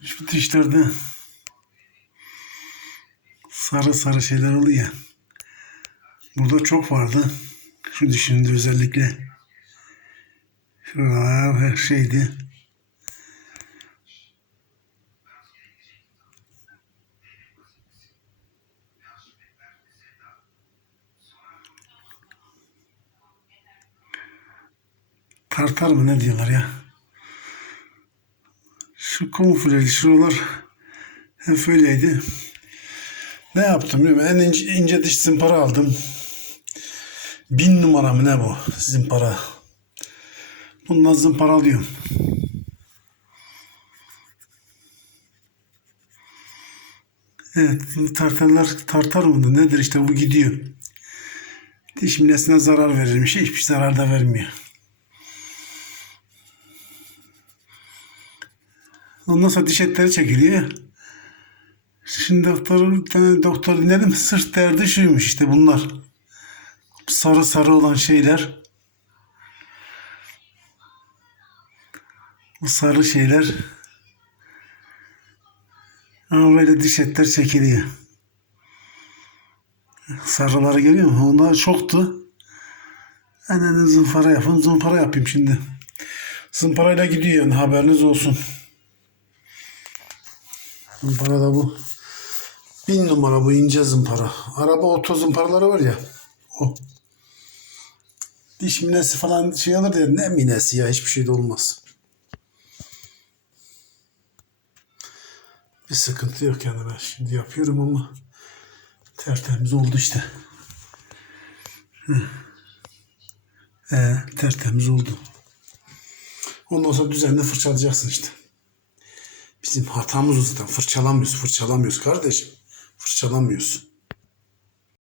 Dişlerde sarı sarı şeyler oluyor. Burada çok vardı. Şu dişinde özellikle. Şuralar her şeydi. Tartar mı ne diyorlar ya? Şu konfileli şuralar hep öyleydi. Ne yaptım musun? En ince, ince diş zımpara aldım. Bin numara mı ne bu zımpara? Bundan zımpara alıyorum. Evet tartarlar tartar mı nedir işte bu gidiyor. Diş minesine zarar verirmiş. Hiçbir zarar da vermiyor. Ondan sonra diş etleri çekiliyor. Şimdi doktor, doktor dinledim. Sırt derdi şuymuş işte bunlar. Sarı sarı olan şeyler. Bu sarı şeyler. Ama böyle diş etler çekiliyor. Sarıları görüyor musun? Onlar çoktu. Hemen zımpara yapın. Zımpara yapayım şimdi. Zımparayla gidiyor yani haberiniz olsun. Zımpara da bu. Bin numara bu ince zımpara. Araba oto zımparaları var ya. O. Diş minesi falan şey alır ya. Ne minesi ya hiçbir şey de olmaz. Bir sıkıntı yok yani ben şimdi yapıyorum ama tertemiz oldu işte. Hı. Ee, tertemiz oldu. Ondan sonra düzenli fırçalayacaksın işte. Bizim hatamız o zaten. Fırçalamıyoruz, fırçalamıyoruz kardeşim. Fırçalamıyoruz.